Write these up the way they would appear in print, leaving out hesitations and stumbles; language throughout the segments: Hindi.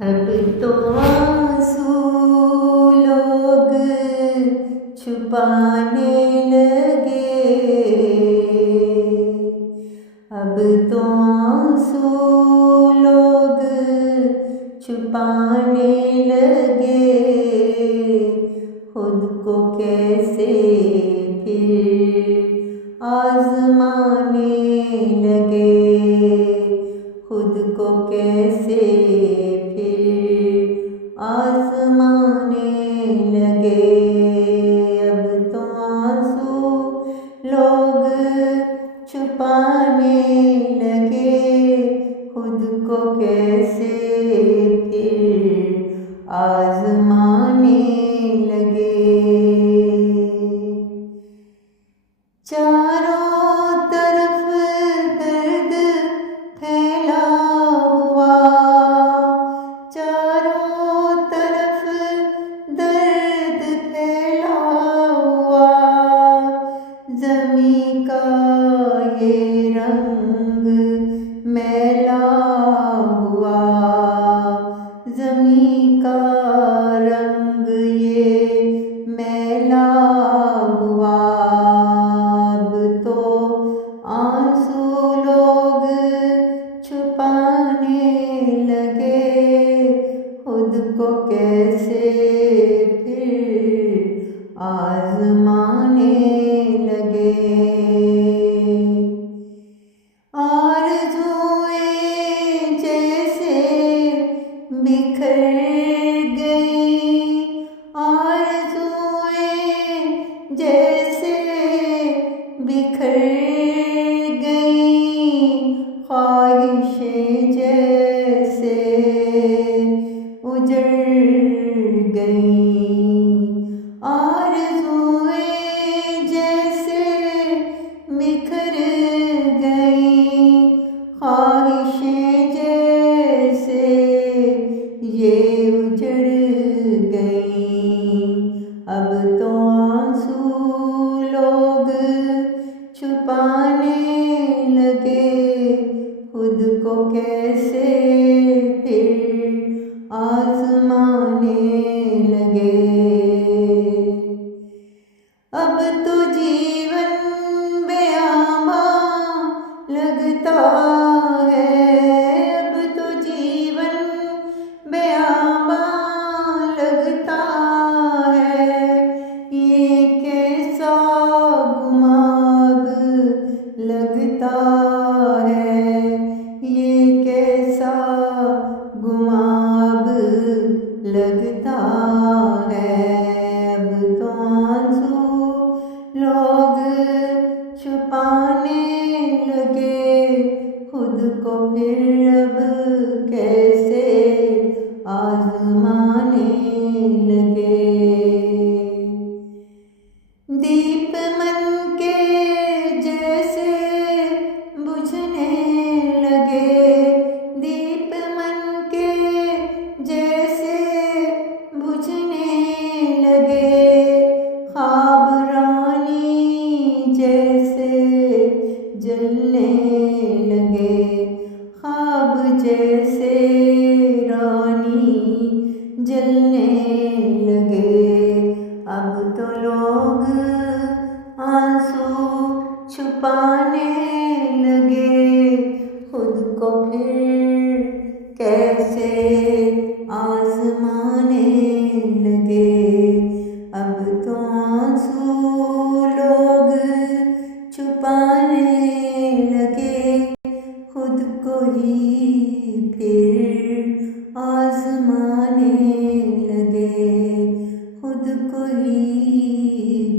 अब तो आंसू लोग छुपाने लगे। अब तो आंसू लोग छुपाने लगे। खुद को कैसे फिर आजमाने लगे। खुद को कैसे फिर आजमाने लगे। अब तो आंसू लोग छुपाने लगे। खुद को कैसे फिर आजमाने लगे। चारों तरफ दर्द फैला हुआ। चारों तरफ दर्द फैला हुआ। ज़मीं का ये रंग मैला हुआ। ज़मीं का रंग ये मैला हुआ। अब तो आंसू लोग छुपाने लगे। खुद को कैसे फिर आजमाने लगे। आरज़ुएं जैसे बिखर गई। आरज़ुएं जैसे बिखर गई। ख्वाहिशें जैसे उजड़ गई। आरज़ुएं जैसे बिखर गई। ख्वाहिशें जैसे ये उजड़ गई। अब तो आंसू लोग छुपाने लगे। खुद को कैसे फिर आजमाने लगे। अब तो जीवन बेआमां लगता है। अब तो जीवन बेआमां लगता है। ये कैसा गुमाब लगता है। ये कैसा गुमाब लगता है। अब तो आंसू लोग छुपाने लगे। खुद को फिर अब कैसे आजमाने लगे। दीप मन के जैसे बुझने लगे। दीप मन के जैसे बुझने लगे। ख्वाब रानी जैसे जलने लगे। ख्वाब जैसे रानी जलने लगे। अब तो लोग आंसू छुपाने लगे। खुद को फिर कैसे आजमाने लगे। अब तो आंसू लोग छुपाने लगे। खुद को ही फिर आजमाने लगे। खुद को ही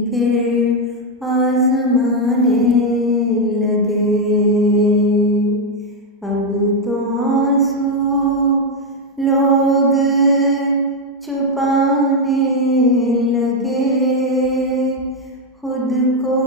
फिर आजमाने लगे। अब तो आंसू लोग छुपाने लगे। खुद को